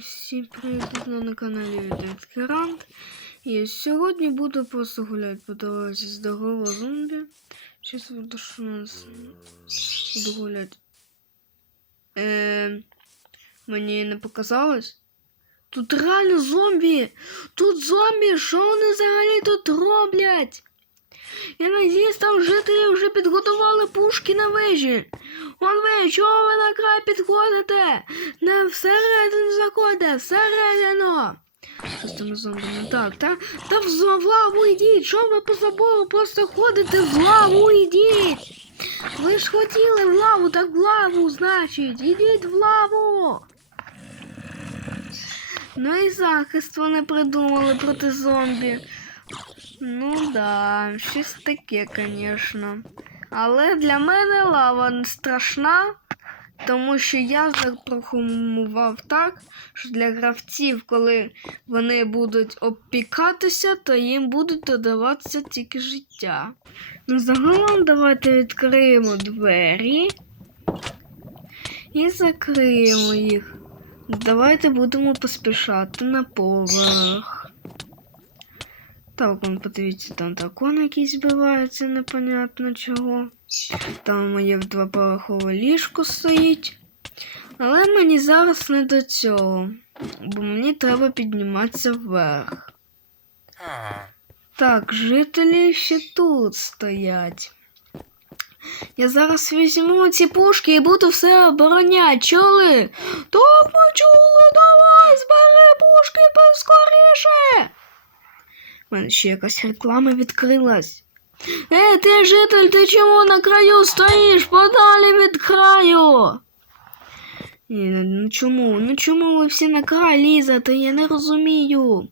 Всім привіт на каналі Відвід Керант. І сьогодні буду просто гуляти по дорозі здорова зомбі. Щас буду що нас буду гуляти. Е, мені не показалось. Тут реально зомбі! Тут зомбі! Що вони взагалі тут роблять? Я надіюсь, там жителі вже підготували пушки на вежі. Вон ви, чого ви на край підходите? Не всередину заходите, всередину. Що з тими зомбі не так, та? Та в, в лаву йдіть, що ви по забору просто ходите в лаву йдіть. Ви ж хотіли в лаву, так в лаву, значить, ідіть в лаву. Ну і захист вони придумали проти зомбі. Ну да, щось таке, звісно. Але для мене лава не страшна, тому що я запрограмував так, що для гравців, коли вони будуть обпікатися, то їм будуть додаватися тільки життя. Ну, загалом давайте відкриємо двері і закриємо їх. Давайте будемо поспішати на поверх. Так, он подивіться, там дракон якийсь збивається, непонятно чого. Там моє двоповерхове ліжко стоїть. Але мені зараз не до цього, бо мені треба підніматися вверх. Так, жителі ще тут стоять. Я зараз візьму ці пушки і буду все обороняти. Чули? Так, ми чули, давай, збери пушки поскоріше. Мене ще якась реклама відкрилась. Ей, ти житель, ти чому на краю стоїш? Подалі від краю. Ні, ну чому? Ну чому ви всі на край лізете? Я не розумію.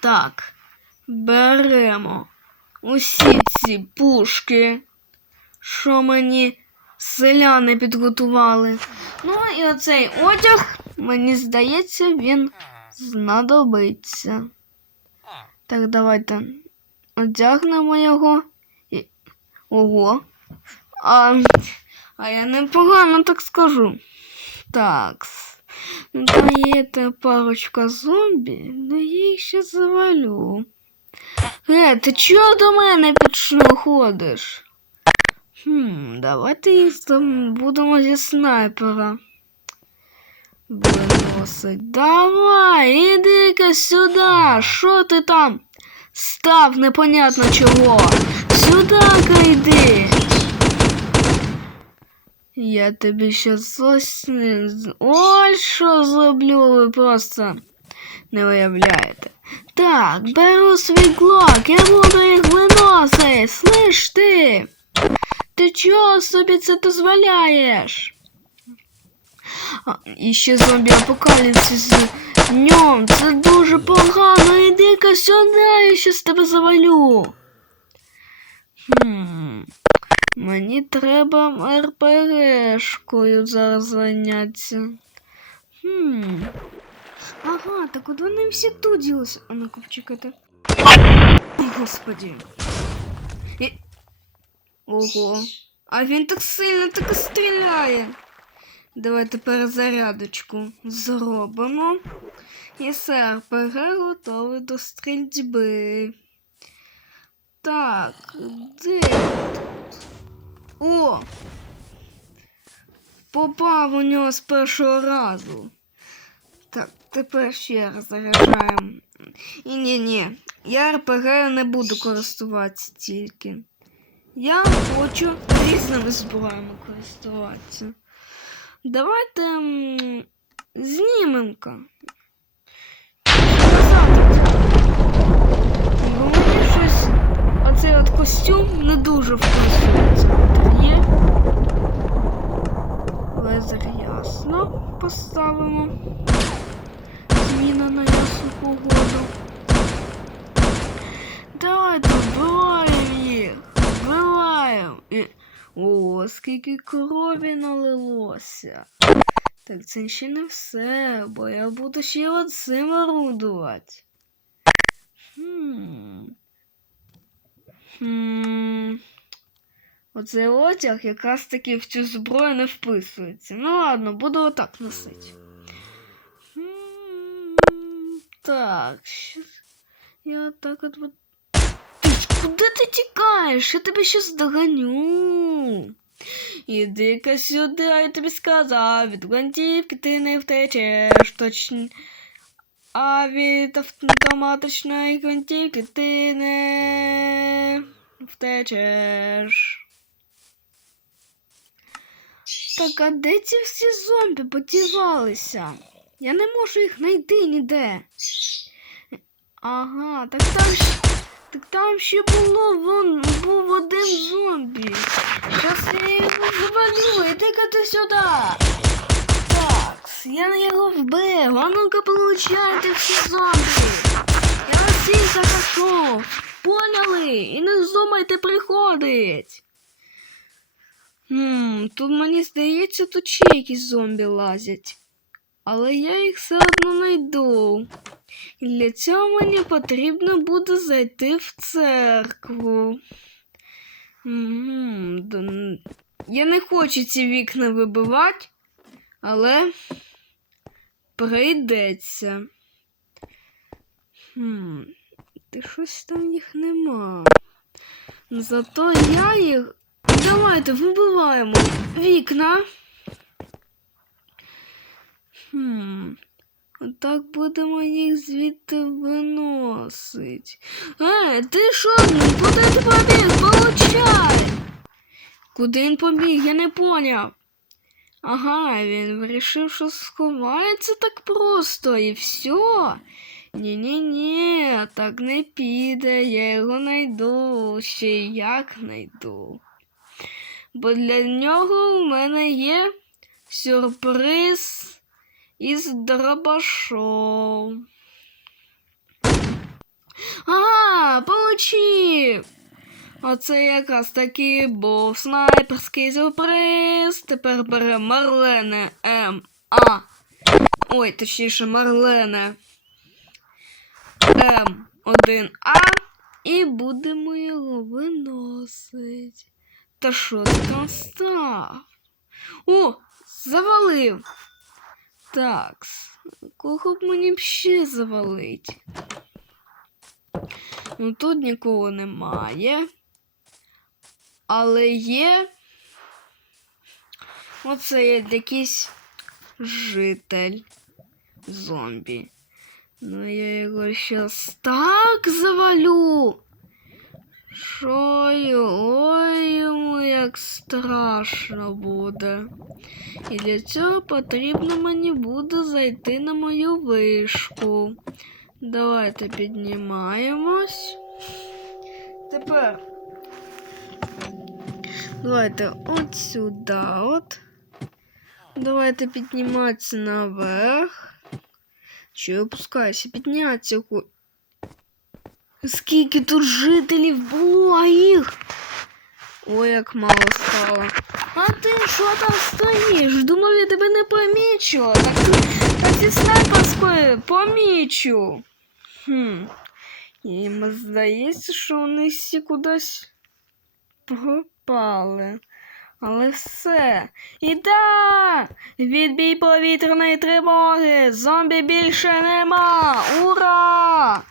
Так, беремо усі ці пушки, що мені селяни підготували. Ну і оцей одяг, мені здається, він знадобиться. Так, давайте одягнемо його. І... Ого. А, а я непогано так скажу. Так. Ну, є та парочка зомбі, ну я їх ще завалю. Е, ти чого до мене пічно ходиш? Хм, давайте їх там будемо зі снайпера. Виносить. Давай, іди-ка сюди. Що ти там? Став непонятно чого. Сюди-ка йди. Я тобі ще ось. Ось що зроблю, ви просто не уявляєте. Так, беру свій глок, я буду їх виносити. Слиш ти? Ти чого собі це дозволяєш? І ще зомбі апокаліпсис днем. Це дуже погано. Іди-ка сюди, я щас тебе завалю. Хм. Мені треба РПГшкою зараз зайнятися. Хм. Ага, так от вони всі тут ділися. А ну-ка, почекайте. Ой, Господи. І... Ого. А він так сильно так і стріляє. Давайте перезарядочку зробимо. І все, РПГ готовий до стрільби. Так, де тут? О! Попав у нього з першого разу. Так, тепер ще раз заряджаємо. І ні, ні, я РПГ не буду користуватися тільки. Я хочу різними зброями користуватися. Давайте м, знімемо-ка. Бо мені щось оцей от костюм не дуже вкусується. Є. Лезер ясно поставимо. Зміна на ясну погоду. Давайте вбиваємо їх. Вбиваємо. О, скільки крові налилося. Так це ще не все, бо я буду ще оцим орудувати. Хм. Хм. Оцей одяг якраз таки в цю зброю не вписується. Ну ладно, буду отак носити. М, Так, я так от. Куди ти тікаєш? Я тебе щас доганю. Іди-ка сюди, а я тобі сказав, від гвинтівки ти не втечеш, точно. А від автоматичної гвинтівки ти не втечеш. Так, а де ці всі зомбі подівалися? Я не можу їх знайти ніде. Ага, так там ще, так там ще було вон був один зомбі. Щас я його завалю, іди-ка ти сюди. Так, я на його вбив. А ну-ка получайте всі зомбі. Я всіх захошу. Поняли? І не здумайте приходить. Хм, тут мені здається, тут ще якісь зомбі лазять. Але я їх все одно знайду. І для цього мені потрібно буде зайти в церкву. Я не хочу ці вікна вибивати, але прийдеться. Хм, ти щось там їх нема. Зато я їх. Давайте вибиваємо вікна. Хм. Отак будемо їх звідти виносити. Е, ти що? Куди ти побіг? Получай! Куди він побіг? Я не поняв. Ага, він вирішив, що сховається так просто і все. Ні-ні-ні, так не піде, я його знайду, ще як знайду. Бо для нього у мене є сюрприз із дробашом. Ага, получив! Оце якраз таки був снайперський сюрприз. Тепер бере Марлене М. А. Ой, точніше, Марлене М1А. І будемо його виносити. Та що ти там став? О, завалив. Так, кого б мені ще завалить? Ну тут нікого немає. Але є. Оце є якийсь житель зомбі. Ну я його щас так завалю. Що ой йому як страшно буде. І для цього потрібно мені буде зайти на мою вишку. Давайте піднімаємось. Тепер. Давайте от сюди от. Давайте підніматися наверх. Чи я опускаюся? Скільки тут жителів було, а їх? Ой, як мало стало. А ти що там стоїш? Думав, я тебе не помічу. Так, ти- так зі снайперської помічу. Хм. Їм здається, що вони всі кудись пропали. Але все. І да! Відбій повітряної тривоги! Зомбі більше нема! Ура!